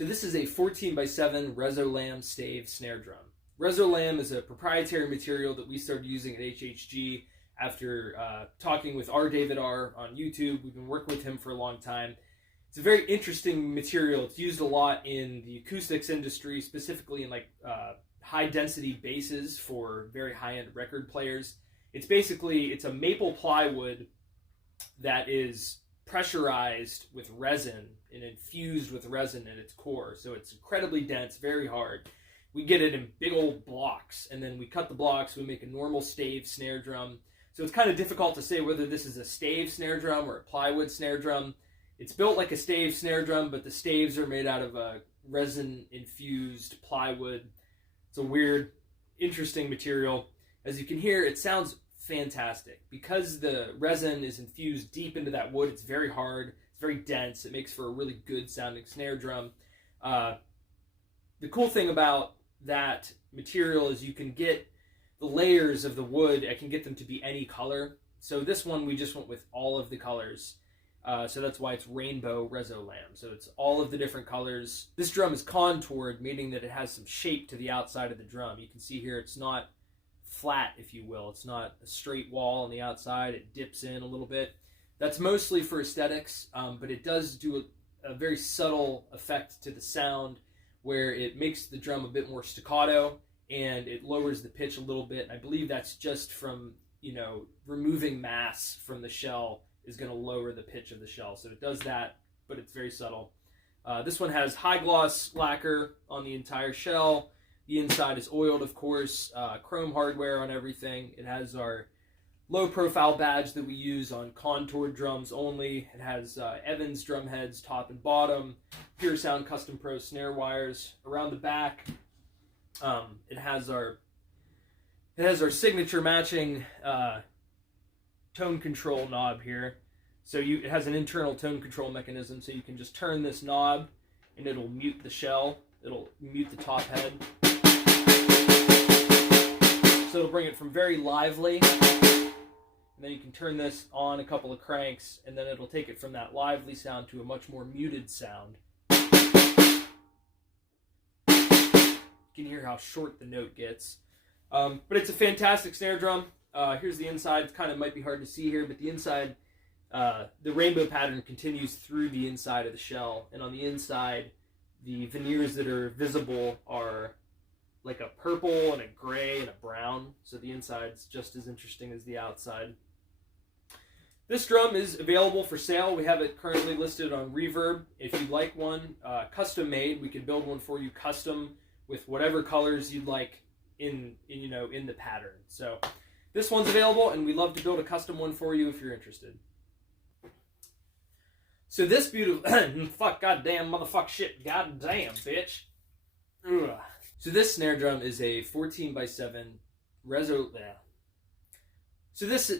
So this is a 14x7 ResoLam stave snare drum. ResoLam is a proprietary material that we started using at HHG after talking with David R on YouTube. We've been working with him for a long time. It's a very interesting material. It's used a lot in the acoustics industry, specifically in like high density basses for very high-end record players. It's a maple plywood that is pressurized with resin and infused with resin at its core. So it's incredibly dense, very hard. We get it in big old blocks, and then we cut the blocks, we make a normal stave snare drum. So it's kind of difficult to say whether this is a stave snare drum or a plywood snare drum. It's built like a stave snare drum, but the staves are made out of a resin-infused plywood. It's a weird, interesting material. As you can hear, it sounds fantastic. Because the resin is infused deep into that wood, it's very hard, it's very dense, it makes for a really good sounding snare drum. The cool thing about that material is you can get the layers of the wood, I can get them to be any color. So this one we just went with all of the colors. So that's why it's rainbow ResoLam. So it's all of the different colors. This drum is contoured, meaning that it has some shape to the outside of the drum. You can see here it's not flat, if you will. It's not a straight wall on the outside. It dips in a little bit. That's mostly for aesthetics, but it does do a very subtle effect to the sound where it makes the drum a bit more staccato and it lowers the pitch a little bit. I believe that's just from, removing mass from the shell is going to lower the pitch of the shell. So it does that, but it's very subtle. This one has high gloss lacquer on the entire shell. The inside is oiled, of course, chrome hardware on everything. It has our low profile badge that we use on contoured drums only. It has Evans drum heads, top and bottom, Pure Sound Custom Pro snare wires. Around the back, it has our signature matching tone control knob here. So it has an internal tone control mechanism, so you can just turn this knob and it'll mute the shell. It'll mute the top head. So it'll bring it from very lively, and then you can turn this on a couple of cranks, and then it'll take it from that lively sound to a much more muted sound. You can hear how short the note gets. But it's a fantastic snare drum. Here's the inside. It kind of might be hard to see here, but the inside, the rainbow pattern continues through the inside of the shell, and on the inside, the veneers that are visible are like a purple and a gray and a brown, so the inside's just as interesting as the outside. This drum is available for sale. We have it currently listed on Reverb. If you'd like one custom made, we can build one for you custom with whatever colors you'd like in the pattern. So this one's available, and we'd love to build a custom one for you if you're interested. So this beautiful goddamn motherfuck shit, goddamn bitch. Ugh. So this snare drum is a 14x7 ResoLam. So this